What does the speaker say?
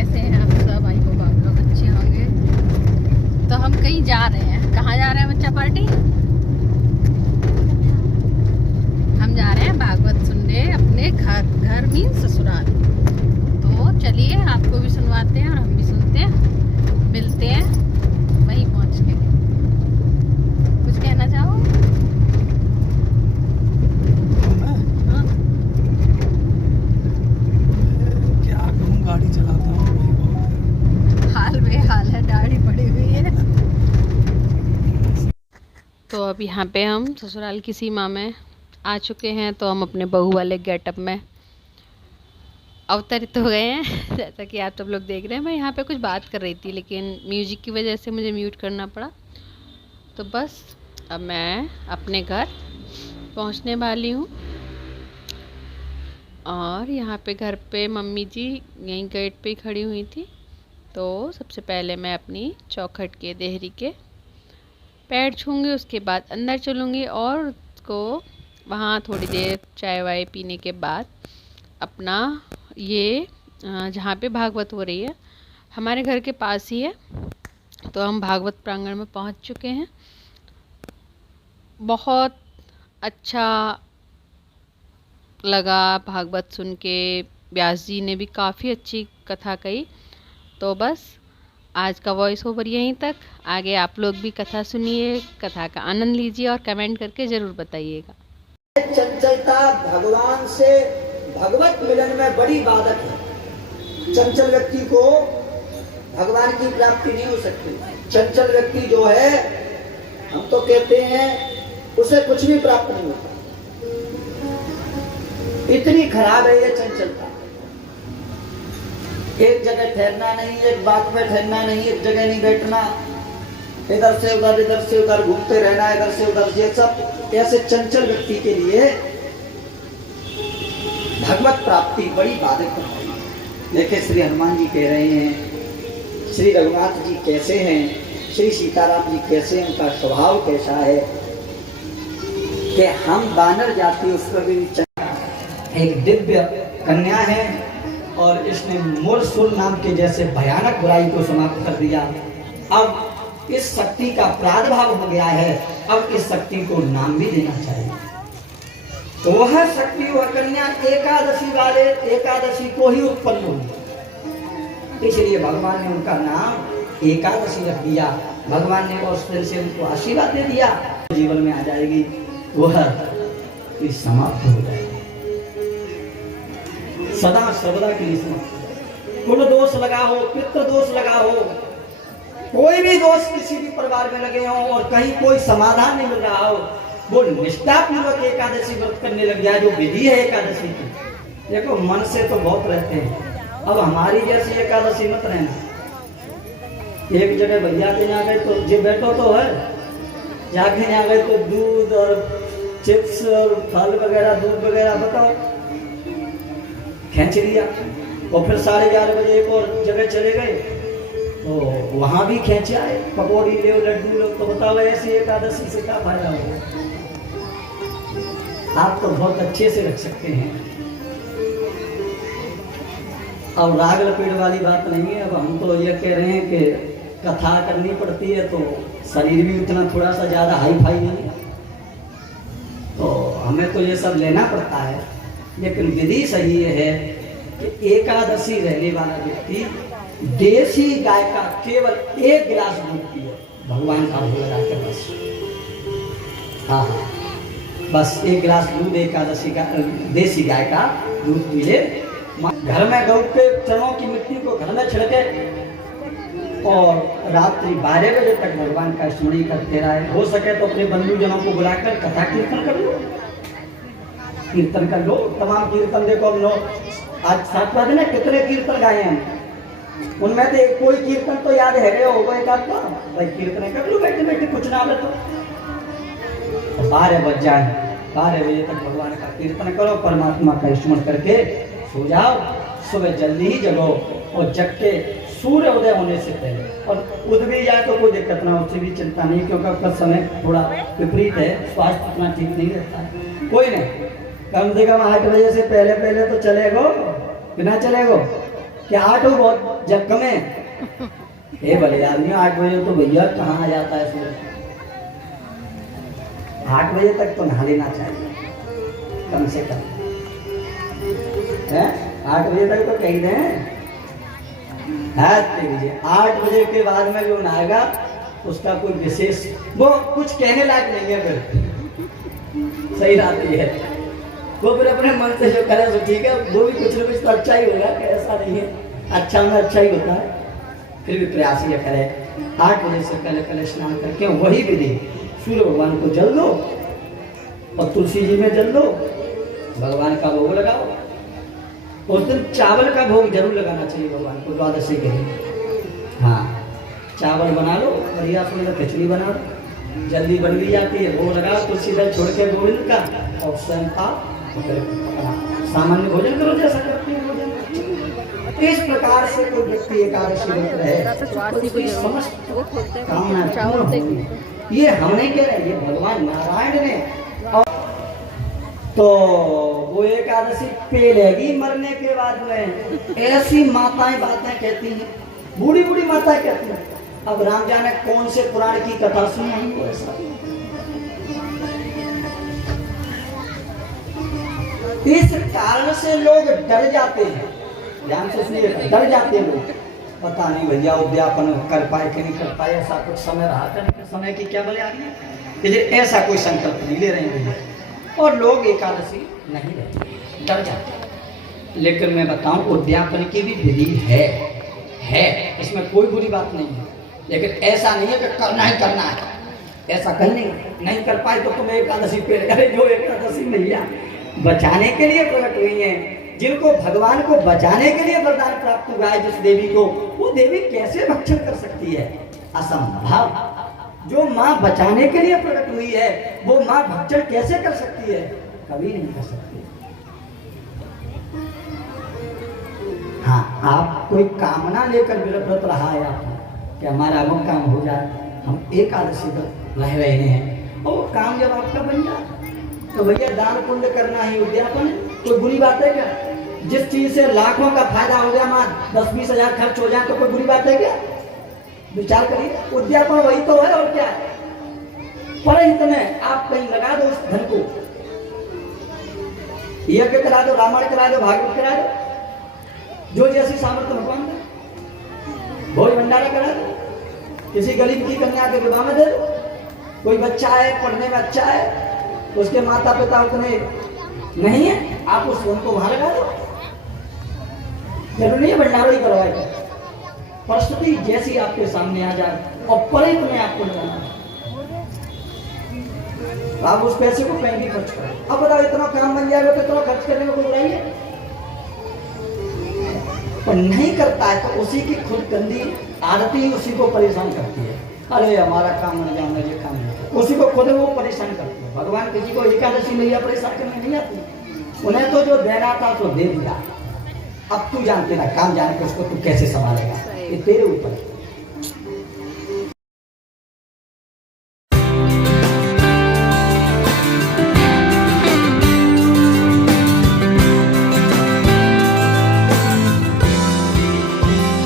कैसे हैं आप सब? आई होप आप लोग अच्छे होंगे। तो हम कहीं जा रहे हैं। कहाँ जा रहे हैं बच्चा पार्टी? हम जा रहे हैं भागवत सुनने अपने घर मीन ससुराल। तो चलिए आपको भी सुनवाते हैं और हम भी सुनते हैं। मिलते हैं वहीं पहुँच के। कुछ कहना चाहो? गाड़ी चलाता हूँ, हाल बेहाल है, दाढ़ी पड़ी हुई है। तो अब यहाँ पे हम ससुराल की सीमा में आ चुके हैं। तो हम अपने बहू वाले गेटअप में अवतरित हो गए हैं। जैसा कि आप सब लोग देख रहे हैं, मैं यहाँ पे कुछ बात कर रही थी लेकिन म्यूजिक की वजह से मुझे म्यूट करना पड़ा। तो बस अब मैं अपने घर पहुँचने वाली हूँ। और यहाँ पे घर पे मम्मी जी यहीं गेट पे ही खड़ी हुई थी। तो सबसे पहले मैं अपनी चौखट के देहरी के पैर छूँगी, उसके बाद अंदर चलूँगी और उसको वहाँ थोड़ी देर चाय वाय पीने के बाद अपना ये जहाँ पे भागवत हो रही है हमारे घर के पास ही है। तो हम भागवत प्रांगण में पहुँच चुके हैं। बहुत अच्छा लगा भागवत सुन के। व्यास जी ने भी काफ़ी अच्छी कथा कही। तो बस आज का वॉइस ओवर यहीं तक। आगे आप लोग भी कथा सुनिए, कथा का आनंद लीजिए और कमेंट करके ज़रूर बताइएगा। चंचलता भगवान से भगवत मिलन में बड़ी बाधक है। चंचल व्यक्ति को भगवान की प्राप्ति नहीं हो सकती। चंचल व्यक्ति जो है, हम तो कहते हैं उसे कुछ भी प्राप्त नहीं होता। इतनी खराब है ये चंचलता। एक जगह ठहरना नहीं, एक बात में ठहरना नहीं, एक जगह नहीं बैठना, इधर से उधर घूमते रहना, इधर से उधर। ये सब ऐसे चंचल व्यक्ति के लिए भगवत प्राप्ति बड़ी बाधक है। देखिए श्री हनुमान जी कह रहे हैं, श्री रघुनाथ जी कैसे हैं, श्री सीताराम जी कैसे हैं, उनका स्वभाव कैसा है कि हम बानर जाति उस पर भी एक दिव्य कन्या है और इसने मूलसुर नाम के जैसे भयानक बुराई को समाप्त कर दिया। अब इस शक्ति का प्रादुर्भाव हो गया है। अब इस शक्ति को नाम भी देना चाहिए। तो वह शक्ति, वह कन्या एकादशी वाले एकादशी को ही उत्पन्न हुई, इसलिए भगवान ने उनका नाम एकादशी रख दिया। भगवान ने उस दिन से उनको आशीर्वाद दे दिया, जीवन में आ जाएगी, वह समाप्त हो जाएगी सदा सर्वदा के लिए समाप्त। कुल दोष लगा हो, पितृ दोष लगा हो, कोई भी दोष किसी भी परिवार में लगे हो और कहीं कोई समाधान नहीं मिल रहा हो, वो निष्ठापूर्वक एकादशी व्रत करने लग जाए, जो विधि है एकादशी की। देखो मन से तो बहुत रहते हैं, अब हमारी जैसी एकादशी मत रहना। एक जगह भैया के यहाँ गए तो जे बैठो तो है, जाके यहाँ गए तो दूध और चिप्स और फल वगैरह, दूध वगैरह बताओ खींच लिया। और फिर 11:30 बजे एक और जगह चले गए तो वहां भी खींचे आए, पकौड़ी ले लड्डू लो। तो बताओ ऐसी एकादशी से क्या फायदा होगा? आप तो बहुत अच्छे से रख सकते हैं। अब राग लपेट वाली बात नहीं है। अब हम तो ये कह रहे हैं कि कथा करनी पड़ती है तो शरीर भी उतना थोड़ा सा ज्यादा हाई फाई नहीं है, तो हमें तो ये सब लेना पड़ता है। लेकिन विधि सही है कि एकादशी रहने वाला व्यक्ति देसी गाय का केवल 1 गिलास दूध पिए, भगवान का भोग लगाकर बस। हाँ, बस 1 गिलास दूध एकादशी का देसी गाय का दूध पी ले। घर में गौ के चरणों की मिट्टी को घर में छिड़के और रात्रि 12 बजे तक भगवान का स्मरण करते रहे। हो सके तो अपने बंधुजनों को बुलाकर कथा कीर्तन कर लो, कीर्तन कर लो। तमाम कीर्तन देखो, हम लोग आज 7वां दिन है, कितने कीर्तन गाए हैं, उनमें से कोई कीर्तन तो याद है गए होगा एक आध बार, भाई कीर्तन कर लो बैठे बैठे, कुछ ना आवे तो 12 बज जाए, 12 बजे तक भगवान का कीर्तन करो, परमात्मा का स्मरण करके सो जाओ। सुबह जल्दी ही जगो और जग के सूर्य उदय होने से पहले, और उद भी जाए तो कोई दिक्कत ना, उससे भी चिंता नहीं, क्योंकि आपका समय थोड़ा विपरीत है, स्वास्थ्य उतना ठीक नहीं रहता है। कोई नहीं, कम से कम 8 बजे से पहले तो चलेगो कि ना चलेगो? क्या 8 हो बहुत जग कम है। हे भले आदमी 8 बजे तो भैया कहाँ आ जाता है सूरज। 8 बजे तक तो नहा लेना चाहिए कम से कम है। 8 बजे तक तो कह दें 8 बजे के बाद में जो नहाएगा उसका कोई विशेष वो कुछ कहने लायक नहीं है। फिर सही रहती है वो फिर अपने मन से जो करे तो ठीक है, वो भी कुछ ना कुछ तो अच्छा ही होगा, ऐसा नहीं है अच्छा में अच्छा ही होता है। फिर भी प्रयास ये करे 8 बजे से पहले स्नान करके वही विधि सूर्य भगवान को जल दो और तुलसी जी में जल दो, भगवान का भोग लगाओ। उस दिन चावल का भोग जरूर लगाना चाहिए भगवान को द्वादशी के दिन। हाँ चावल बना लो, बढ़िया सुंदर खिचड़ी बना लो, जल्दी बन भी जाती है। भोग लगाओ तुलसी दल छोड़ के गोविंद का, और स्वयं का सामान्य भोजन करो जैसा करती है भोजन। इस प्रकार से कोई व्यक्ति एकादशी व्रत रहे समस्त कामना पूर्ण हो। ये हमने क्या है, ये भगवान नारायण ने। और तो वो एकादशी पेलेगी मरने के बाद में, ऐसी माताएं बातें कहती हैं, बूढ़ी बूढ़ी माताएं कहती हैं। अब राम जाने कौन से पुराण की कथा सुनी हमको ऐसा। इस कारण से लोग डर जाते हैं, ध्यान से सुनिए, डर जाते हैं लोग। पता नहीं भैया उद्यापन कर पाए कि नहीं कर पाए, ऐसा कुछ समय रहा था, समय की क्या भले आ रही है, ऐसा कोई संकल्प नहीं ले रहे हैं भैया, और लोग एकादशी नहीं रहते, डर जाते हैं। लेकिन मैं बताऊं उद्यापन की भी विधि है, इसमें कोई बुरी बात नहीं है, लेकिन ऐसा नहीं है कि करना ही करना है, ऐसा कहीं नहीं कर पाए तो तुम्हें एकादशी पे। अरे जो एकादशी मैया बचाने के लिए प्रकट हुई है, जिनको भगवान को बचाने के लिए वरदान प्राप्त हुआ है जिस देवी को, वो देवी कैसे भक्षण कर सकती है, असंभव। जो माँ बचाने के लिए प्रकट हुई है वो माँ भक्षण कैसे कर सकती है, कभी नहीं कर सकती। हाँ आप कोई कामना लेकर व्रत रहा है आपने कि हमारा वो काम हो जाए, हम एकादशी व्रत रह रहे हैं, और काम जब आपका बन जाए तो भैया दान पुण्य करना ही उद्यापन। कोई बुरी बात है क्या? जिस चीज से लाखों का फायदा हो गया, मां 10-20 हजार खर्च हो जाए तो कोई बुरी बात है क्या? विचार करिए, उद्यापन वही तो है और क्या है। परहित में आप कहीं लगा दो उस धन को, यज्ञ करा दो, रामायण करा दो, भागवत करा दो, जो जैसी सामर्थ्य भगवान दे, भोज भंडारा करा दो, किसी गरीब की कन्या के विवाह में दे दो। कोई बच्चा है पढ़ने में अच्छा है, उसके माता पिता उतने नहीं है, आप उस धन को वहां लगा दो, जरूरी नहीं है भंडारा ही करवाए। परिस्थिति जैसी आपके सामने आ जाए और परित में आपको लगाना, आप उस पैसे को कहीं भी खर्च करें। अब बताओ इतना काम बन जाएगा तो इतना खर्च करने में कोई बुराई है? पर नहीं करता है तो उसी की खुद गंदी आदत ही उसी को परेशान करती है। अरे हमारा काम बन जाए, ये काम नहीं, उसी को खुद वो परेशान करती है। भगवान किसी को एकादशी मैया परेशान करने नहीं आती, उन्हें तो जो देना था तो दे दिया, अब तू जानते ना काम जान के उसको तू कैसे संभालेगा, ये तेरे ऊपर है।